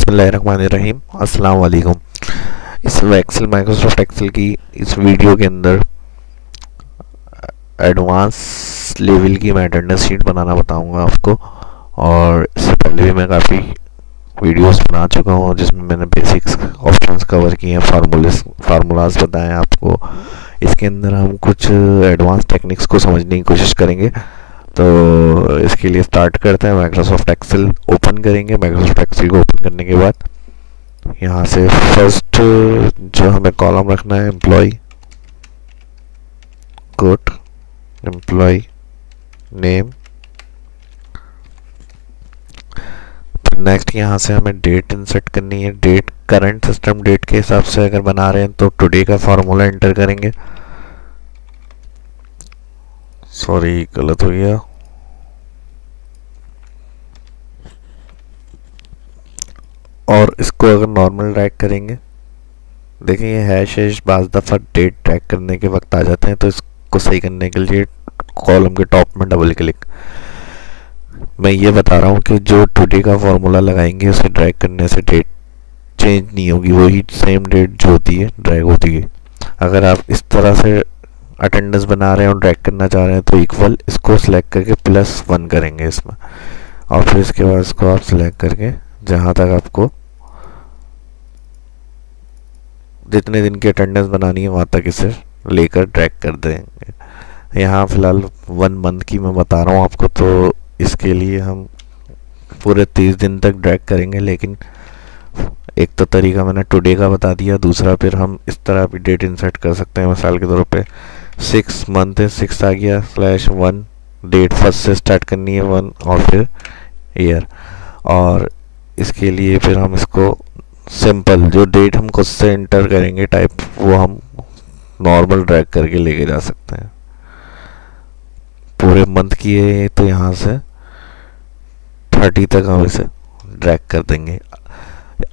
बिस्मिल्लाहिर्रहमानिर्रहीम। अस्सलाम वालेकुम। इस एक्सेल माइक्रोसॉफ्ट एक्सेल की इस वीडियो के अंदर एडवांस लेवल की मैं अटेंडेंस शीट बनाना बताऊंगा आपको। और इससे पहले भी मैं काफ़ी वीडियोस बना चुका हूँ जिसमें मैंने बेसिक्स ऑप्शंस कवर किए हैं, फार्मूलाज बताए हैं आपको। इसके अंदर हम कुछ एडवांस टेक्निक्स को समझने की कोशिश करेंगे। तो इसके लिए स्टार्ट करते हैं। माइक्रोसॉफ्ट एक्सेल ओपन करेंगे। माइक्रोसॉफ्ट एक्सेल को ओपन करने के बाद यहाँ से फर्स्ट जो हमें कॉलम रखना है employ quote employ name. Next यहाँ से हमें डेट इंसर्ट करनी है। डेट करंट सिस्टम डेट के हिसाब से अगर बना रहे हैं तो टुडे का फार्मूला एंटर करेंगे। सॉरी गलत हो गया। और इसको अगर नॉर्मल ड्रैग करेंगे, देखिए ये हैश बाज़ दफ़ा डेट ड्रैग करने के वक्त आ जाते हैं, तो इसको सही करने के लिए कॉलम के टॉप में डबल क्लिक। मैं ये बता रहा हूँ कि जो टुडे का फॉर्मूला लगाएंगे उसे ड्रैग करने से डेट चेंज नहीं होगी, वही सेम डेट जो होती है ड्रैग होती है। अगर आप इस तरह से अटेंडेंस बना रहे हैं और ड्रैग करना चाह रहे हैं तो इक्वल इसको सिलेक्ट करके +1 करेंगे इसमें, और फिर इसके बाद इसको आप सिलेक्ट करके जहाँ तक आपको जितने दिन की अटेंडेंस बनानी है वहाँ तक इसे लेकर ड्रैग कर देंगे। यहाँ फ़िलहाल 1 मंथ की मैं बता रहा हूँ आपको, तो इसके लिए हम पूरे 30 दिन तक ड्रैग करेंगे। लेकिन एक तो तरीका मैंने टुडे का बता दिया, दूसरा फिर हम इस तरह भी डेट इंसर्ट कर सकते हैं। मिसाल के तौर पे 6 मंथ है, 6 आ गया /1, डेट फर्स्ट से स्टार्ट करनी है 1 और फिर ईयर। और इसके लिए फिर हम इसको सिंपल जो डेट हम खुद से इंटर करेंगे टाइप, वो हम नॉर्मल ड्रैग करके लेके जा सकते हैं। पूरे मंथ की है तो यहाँ से 30 तक हम इसे ड्रैग कर देंगे।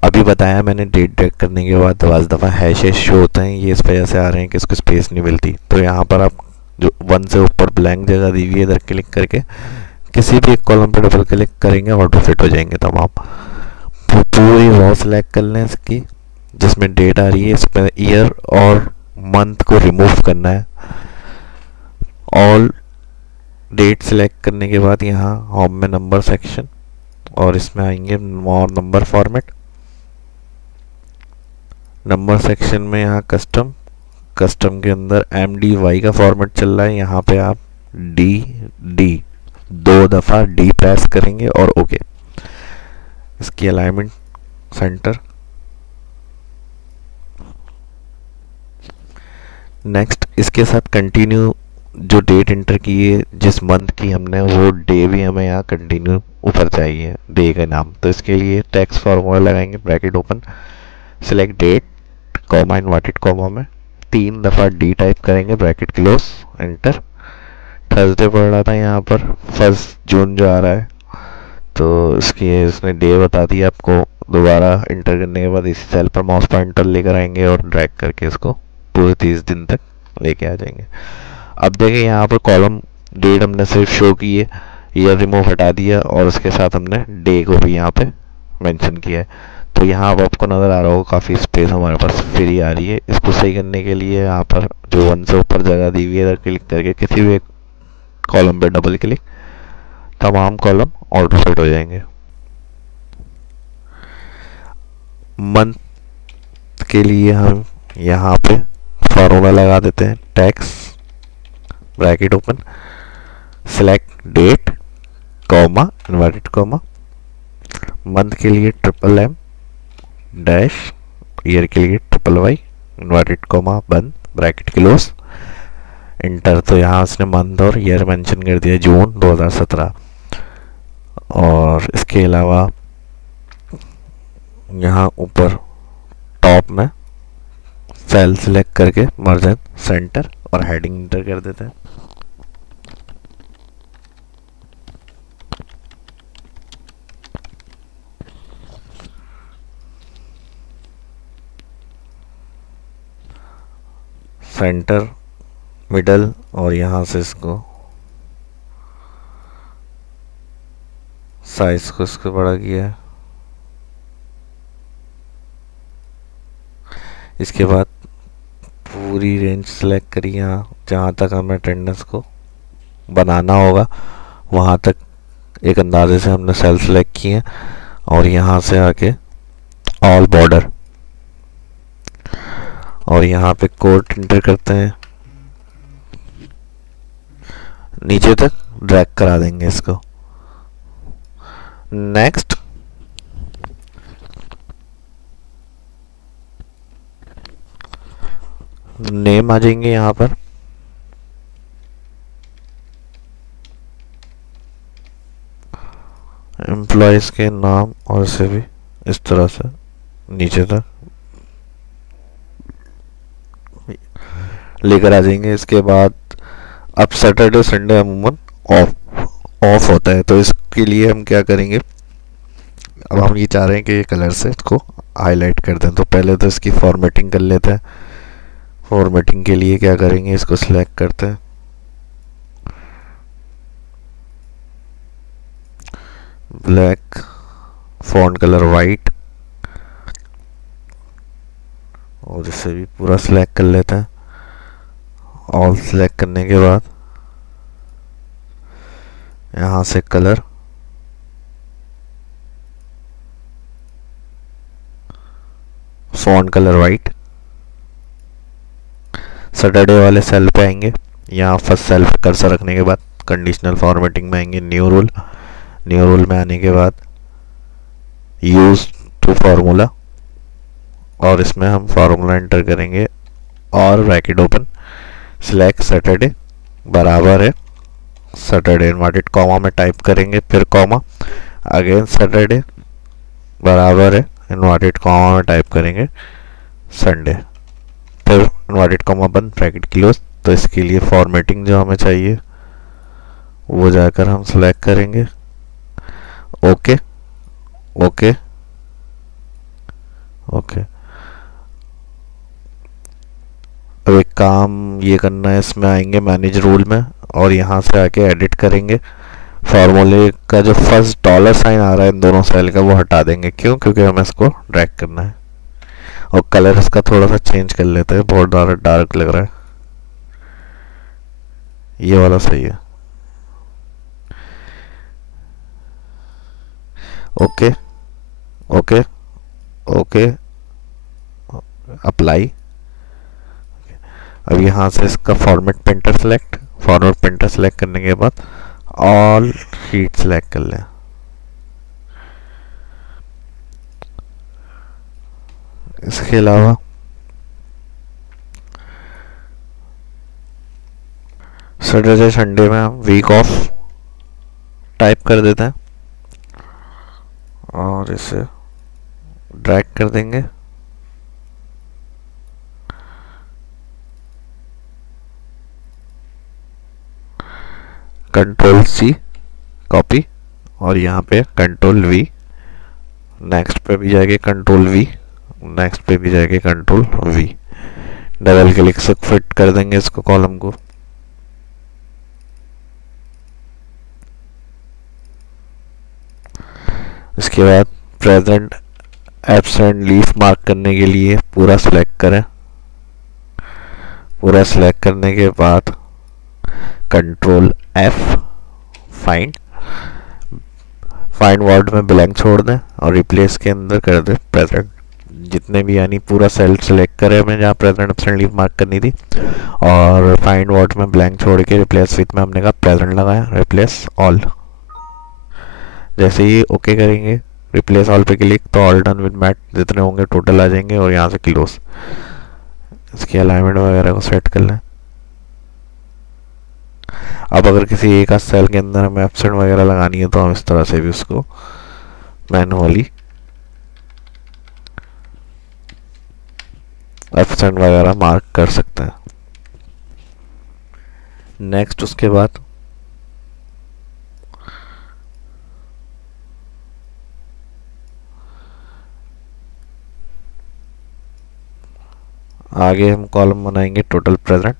अभी बताया मैंने डेट ड्रैग करने के बाद बाज़ दफ़ा हैश शो होते हैं, ये इस वजह से आ रहे हैं कि इसको स्पेस नहीं मिलती। तो यहाँ पर आप जो 1 से ऊपर ब्लैंक जगह दी हुई है इधर क्लिक करके किसी भी एक कॉलम पर डबल क्लिक करेंगे, ऑटो फिट हो जाएंगे तमाम। पूरी रॉ सेलेक्ट कर लें इसकी जिसमें डेट आ रही है, इसमें ईयर और मंथ को रिमूव करना है। ऑल डेट सेलेक्ट करने के बाद यहाँ होम में नंबर सेक्शन, और इसमें आएंगे मोर नंबर फॉर्मेट। नंबर सेक्शन में यहाँ कस्टम के अंदर MDY का फॉर्मेट चल रहा है, यहाँ पे आप D 2 दफ़ा D प्रेस करेंगे और ओके। इसकी अलाइनमेंट सेंटर। नेक्स्ट इसके साथ कंटिन्यू, जो डेट इंटर की है जिस मंथ की हमने, वो डे भी हमें यहाँ कंटिन्यू ऊपर चाहिए डे का नाम। तो इसके लिए टेक्स्ट फार्मूला लगाएंगे, bracket open, select date comma inverted comma में 3 दफ़ा D टाइप करेंगे, ब्रैकेट क्लोज, एंटर। थर्सडे पड़ रहा था यहाँ पर 1 जून जो आ रहा है, तो इसने डे बता दिया आपको। दोबारा इंटर करने के बाद इसी सेल पर माउस पॉइंटर लेकर आएंगे और ड्रैग करके इसको पूरे 30 दिन तक लेके आ जाएंगे। अब देखिए यहाँ पर कॉलम डेट हमने सिर्फ शो की है, ईयर रिमूव हटा दिया और उसके साथ हमने डे को भी यहाँ पे मेंशन किया है। तो यहाँ अब आपको नज़र आ रहा होगा काफ़ी स्पेस हमारे पास फ्री आ रही है। इसको सही करने के लिए यहाँ पर जो 1 से ऊपर जगह दी हुई है इधर क्लिक करके किसी भी एक कॉलम पे डबल क्लिक, तमाम कॉलम ऑटो फिट हो जाएंगे। मंथ के लिए हम यहाँ पे फार्मूला लगा देते हैं, text bracket open, select date comma inverted comma, month के लिए MM डैश, ईयर के लिए YY इन्वर्टेड कॉमा बंद, ब्रैकेट क्लोज, इंटर। तो यहाँ उसने मंथ और ईयर मेंशन कर दिया जून 2017। और इसके अलावा यहाँ ऊपर टॉप में सेल सिलेक्ट करके मर्जन सेंटर और हेडिंग इंटर कर देते हैं। सेंटर मिडल, और यहाँ से इसको साइज को इसको बड़ा किया है। इसके बाद पूरी रेंज सेलेक्ट करिए, यहाँ जहाँ तक हमें अटेंडेंस को बनाना होगा वहाँ तक एक अंदाजे से हमने सेल सेलेक्ट किए, और यहाँ से आके ऑल बॉर्डर, और यहाँ पे कोड इंटर करते हैं, नीचे तक ड्रैग करा देंगे इसको। नेक्स्ट नेम आ जाएंगे यहाँ पर, एम्प्लॉयज के नाम, और इसे भी इस तरह से नीचे तक लेकर आ जाएंगे। इसके बाद अब सैटरडे संडे अमूमन ऑफ होता है, तो इसके लिए हम क्या करेंगे, अब हम ये चाह रहे हैं कि ये कलर से इसको हाईलाइट कर दें, तो पहले तो इसकी फॉर्मेटिंग कर लेते हैं। फॉर्मेटिंग के लिए क्या करेंगे, इसको सिलेक्ट करते हैं, ब्लैक, फॉन्ट कलर वाइट, और इसे भी पूरा सिलेक्ट कर लेते हैं। ऑल सिलेक्ट करने के बाद यहाँ से colour, font colour white, Saturday वाले सेल पे आएंगे, यहाँ फर्स्ट सेल पे कर्सर रखने के बाद कंडीशनल फॉर्मेटिंग में आएंगे, न्यू रूल, न्यू रूल में आने के बाद यूज टू फार्मूला, और इसमें हम फार्मूला एंटर करेंगे और ब्रैकेट ओपन, सिलेक्ट सैटरडे बराबर है सैटरडे, इन्वर्टेड कॉमा में टाइप करेंगे, फिर कॉमा, अगेन सैटरडे बराबर है इन्वर्टेड कॉमा में टाइप करेंगे संडे, फिर इन्वर्टेड कॉमा बंद, ब्रैकेट क्लोज। तो इसके लिए फॉर्मेटिंग जो हमें चाहिए वो जाकर हम सिलेक्ट करेंगे, ओके ओके ओके। अब एक काम ये करना है, इसमें आएंगे मैनेज रूल में, और यहाँ से आके एडिट करेंगे, फार्मूले का जो फर्स्ट डॉलर साइन आ रहा है इन दोनों सेल का वो हटा देंगे, क्यों, क्योंकि हमें इसको ड्रैग करना है। और कलर इसका थोड़ा सा चेंज कर लेते हैं, बहुत ज़्यादा डार्क लग रहा है, ये वाला सही है, ओके ओके ओके, अप्लाई। अब यहाँ से इसका format painter select, format painter select करने के बाद ऑल शीट सेलेक्ट कर लें। इसके अलावा सैटरडे संडे में हम वीक ऑफ टाइप कर देते हैं और इसे ड्रैग कर देंगे, कंट्रोल सी कॉपी, और यहाँ पे कंट्रोल वी, नेक्स्ट पे भी जाएगी कंट्रोल वी, नेक्स्ट पे भी जाएगी कंट्रोल वी, डबल क्लिक से फिट कर देंगे इसको कॉलम को। इसके बाद प्रेजेंट एब्सेंट लीफ मार्क करने के लिए पूरा सिलेक्ट करें, पूरा सिलेक्ट करने के बाद control F, find, find word में ब्लैंक छोड़ दें और रिप्लेस के अंदर कर दें प्रेजेंट, जितने भी, यानी पूरा सेल सेलेक्ट करें हमें जहाँ प्रेजेंट एब्सेंट लीफ मार्क करनी थी, और फाइंड वर्ड में ब्लैंक छोड़ के रिप्लेस विथ में हमने कहा प्रेजेंट लगाया, रिप्लेस ऑल। जैसे ही ओके करेंगे, रिप्लेस ऑल पे क्लिक, तो ऑल डन विद मैट जितने होंगे टोटल आ जाएंगे, और यहाँ से क्लोज। इसकी अलाइनमेंट वगैरह को सेट कर लें। अब अगर किसी एक आध सेल के अंदर हमें एब्सेंट वगैरह लगानी है तो हम इस तरह से भी उसको मैनुअली एब्सेंट वगैरह मार्क कर सकते हैं। नेक्स्ट उसके बाद आगे हम कॉलम बनाएंगे total present,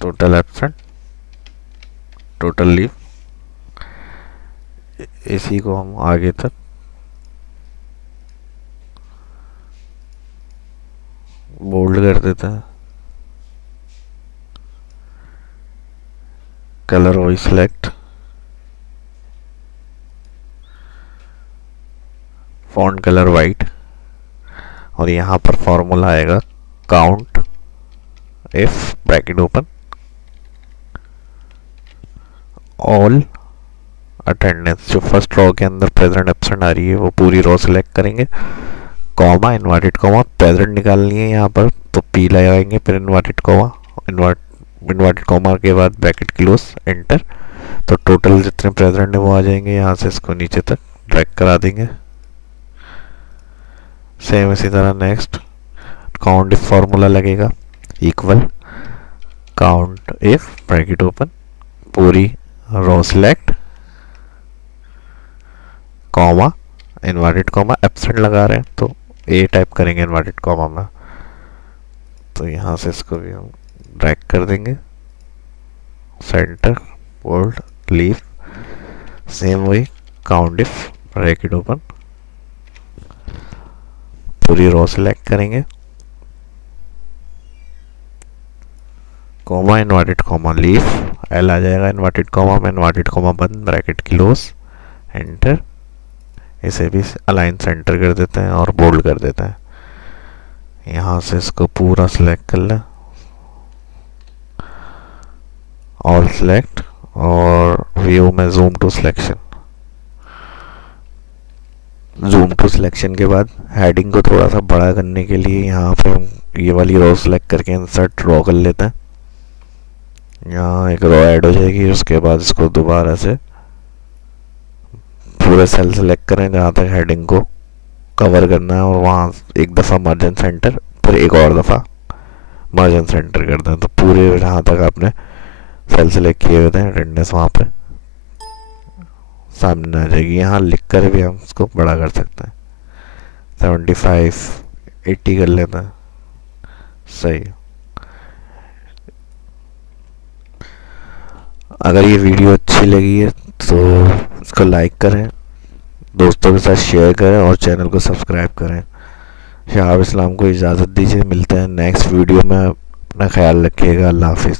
total absent, total leave, इसी को हम आगे तक बोल्ड कर देते हैं, कलर वही सिलेक्ट, फॉन्ट कलर वाइट, और यहाँ पर फॉर्मूला आएगा count if bracket open all attendance, जो फर्स्ट रो के अंदर प्रेजेंट एब्सेंट आ रही है वो पूरी रो सिलेक्ट करेंगे, कॉमा इन्वर्टेड कॉमा, प्रेजेंट निकालनी है यहाँ पर तो पी लगाएंगे, फिर इन्वर्टेड कॉमा, इन्वर्टेड कॉमा के बाद ब्रैकेट क्लोज, एंटर। तो टोटल जितने प्रेजेंट है वो आ जाएंगे, यहाँ से इसको नीचे तक ड्रैग करा देंगे। सेम इसी तरह नेक्स्ट काउंट इफ फॉर्मूला लगेगा equal count if bracket open पूरी row select, comma inverted comma, absent लगा रहे हैं तो ए टाइप करेंगे इन्वर्टेड कॉमा में, तो यहाँ से इसको भी हम ड्रैग कर देंगे, सेंटर बोल्ड लीव, सेम वही काउंट इफ ब्रैकेट ओपन पूरी रो सिलेक्ट करेंगे, comma inverted comma leave, L आ जाएगा इन्वर्टेड कॉमा में, इन्वर्टेड कॉमा बंद, ब्रैकेट क्लोज, एंटर। इसे भी अलाइन सेंटर कर देते हैं और बोल्ड कर देते हैं। यहाँ से इसको पूरा सिलेक्ट कर लें, ऑल सिलेक्ट, और व्यू में zoom to selection, zoom to selection के बाद हेडिंग को थोड़ा सा बड़ा करने के लिए यहाँ पे हम ये वाली रो सिलेक्ट करके इंसर्ट रो कर लेते हैं, यहाँ एक रो ऐड हो जाएगी। उसके बाद इसको दोबारा से पूरे सेल सेलेक्ट करें जहाँ तक हेडिंग को कवर करना है, और वहाँ एक दफ़ा मार्जिन सेंटर, फिर एक और दफ़ा मार्जिन सेंटर कर दें, तो पूरे जहाँ तक आपने सेल सेलेक्ट किए हुए थे अटेंडेंस वहाँ पे सामने आ जाएगी। यहाँ लिख कर भी हम इसको बड़ा कर सकते हैं, 75 80 कर लेते हैं, सही। अगर ये वीडियो अच्छी लगी है तो इसको लाइक करें, दोस्तों के साथ शेयर करें और चैनल को सब्सक्राइब करें। शहाब इस्लाम को इजाज़त दीजिए, मिलते हैं नेक्स्ट वीडियो में, अपना ख्याल रखिएगा, अल्लाह हाफिज़।